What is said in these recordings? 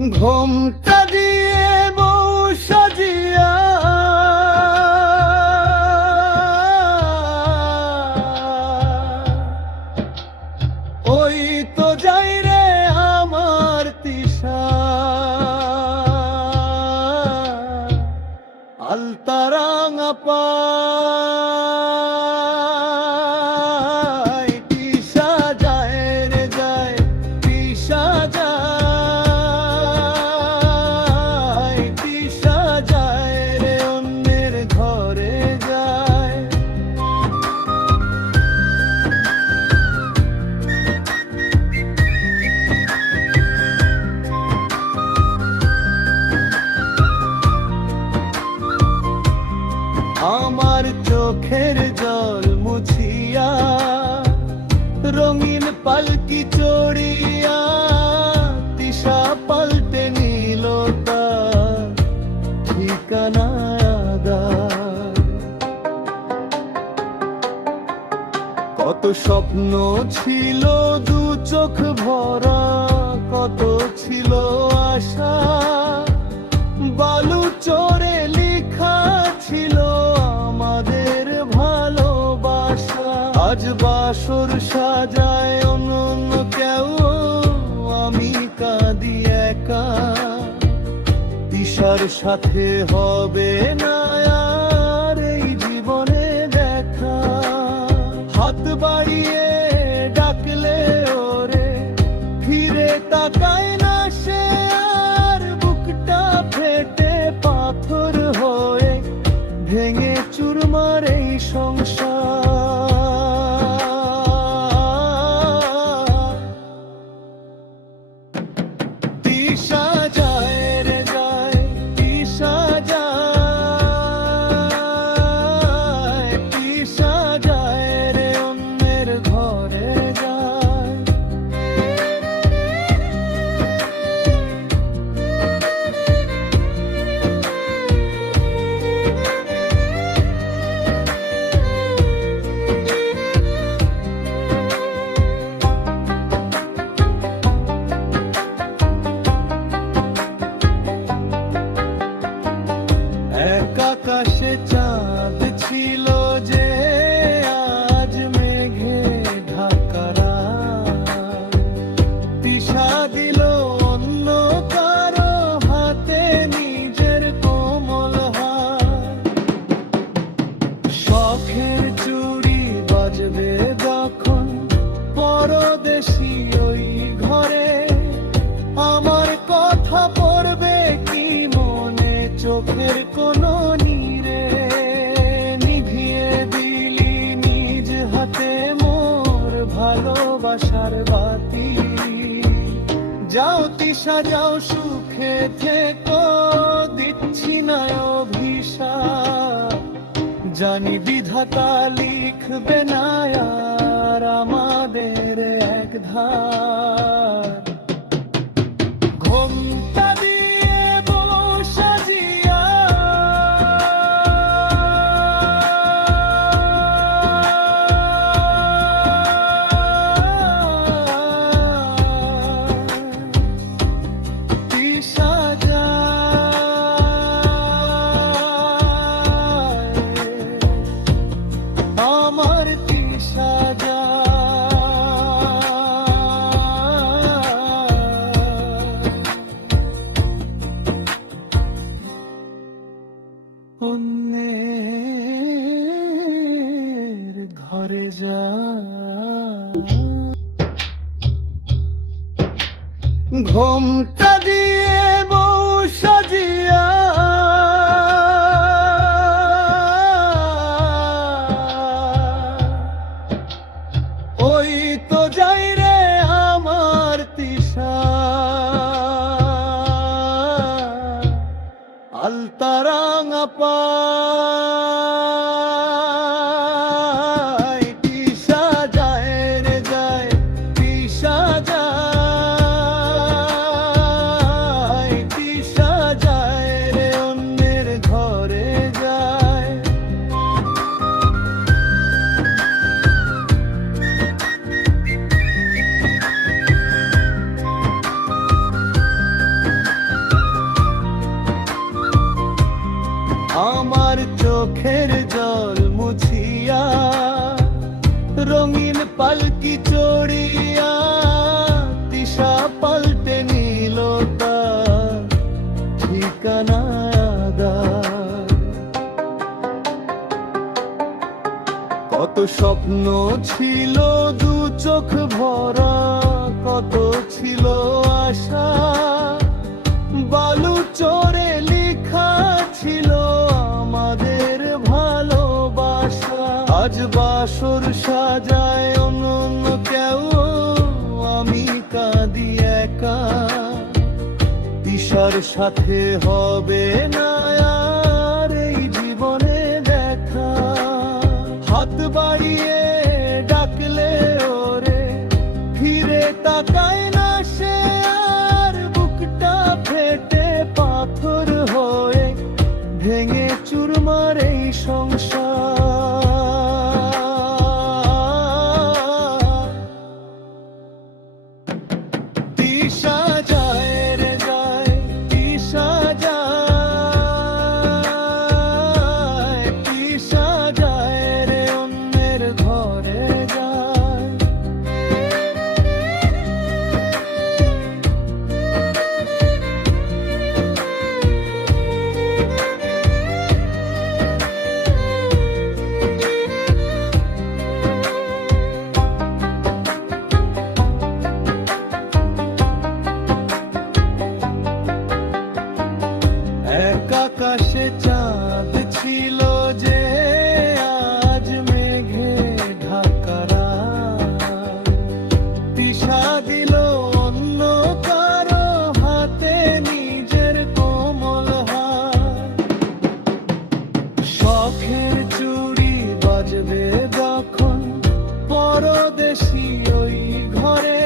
ঘোমটা দিয়ে বউ সাজিয়া ওই তো যাই রে আমার তিশা, আলতারাঙা পায় তিশা যায় রে যায়, তিশা যায়, তিশা যায় রে অন্যের ঘরে যায়। আমার চোখের জল মুছিয়া রঙিন পালকি চড়িয়া তিশা পাল্টে নিল তার ঠিকানা আদার। কত স্বপ্ন ছিল দু চোখ ভরা, কত ছিল আশা বালু চোরে লিখা ছিল আমাদের ভালোবাসা। আজ বাসর সাজায় অন্য কেউ, আমি কাঁদি একা, তিশার সাথে হবে না আর এই জীবনে দেখা। হাত বাড়িয়ে ডাকলে ওরে ফিরে তাকায় না সে আর, বুকটা ফেটে পাথর হয়ে ভেঙে চুরমার এই সংসার। তিশা যায় রে যায়, তিশা যায়, তিশা যায় রে অন্যের ঘরে যায়। এক আকাশে চাঁদ ছিল যে আজ মেঘে ঢাকা রাত, তিশা দিল অন্য কারো হাতে নিজের কোমল হাত। শখের চুড়ি বাজবে যখন পরদেশি ওই ঘরে, আমার কথা পড়বে কি মনে চোখের কোনো নীরে। নিভিয়ে দিলি নিজ হাতে মোর ভালোবাসার বাতি। যাও তিশা যাও সুখে থেকো, দিচ্ছি না অভিশাপ, জানি বিধাতা লিখবে না আর আমাদের এক ধার। ঘোমটা দিয়ে বউ সাজিয়া তিশা যায়, আমার তিশা অন্যের ঘরে যায়। ঘোমটা দিয়ে বউ সাজিয়া ওই তো যাই রে আমার তিশা, আলতারাঙা পায় তিশা যায় রে যায়, তিশা যায়, তিশা যায় রে অন্যের ঘরে যায়। স্বপ্ন ছিল দু চোখ ভরা, কত ছিল আশা, বালু চরে লেখা ছিল আমাদের ভালোবাসা। আজ বাসর সাজায় অনন্য কেউ, আমি কাঁদি একা। দিশার সাথে হবে না আর এই জীবনে দেখা। হাত বাড়িয়ে ডাকলে ওরে ফিরে তাকায় না সে আর, বুকটা ফেটে পাথর হয়ে ভেঙে চুরমার এই সংসার। দিশা যায় রে যায়, দিশা যায়, দিশা যায় রে অন্যের ঘরে যায়। এক আকাশে চাঁদ ছিল যে আজ মেঘে ঢাকা রাত। দিশা দিল অন্য কারো হাতে নিজের কোমল হাত। শখের চুড়ি বাজবে যখন পরদেশি ওই ঘরে,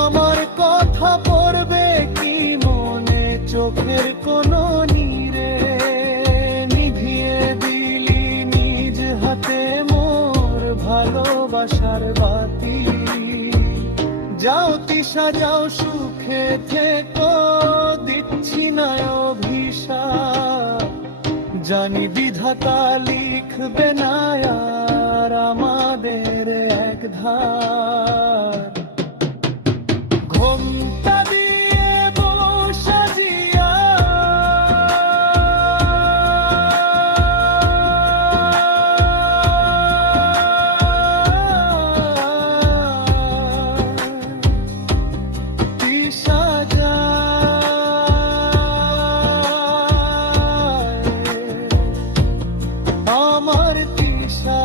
আমার কথা পড়বে কি মনে চোখের কোনো নীরে। নিভিয়ে দিলি নিজ হাতে মোর ভালোবাসার বাতি। যাও তিশা যাও সুখে থেকো, দিচ্ছি না অভিশাপ। জানি বিধাতা লিখবে না আর আমাদের এক ধার। ঘোমটা দিয়ে বসা জিয়া, দিশা যায় আমার দিশা।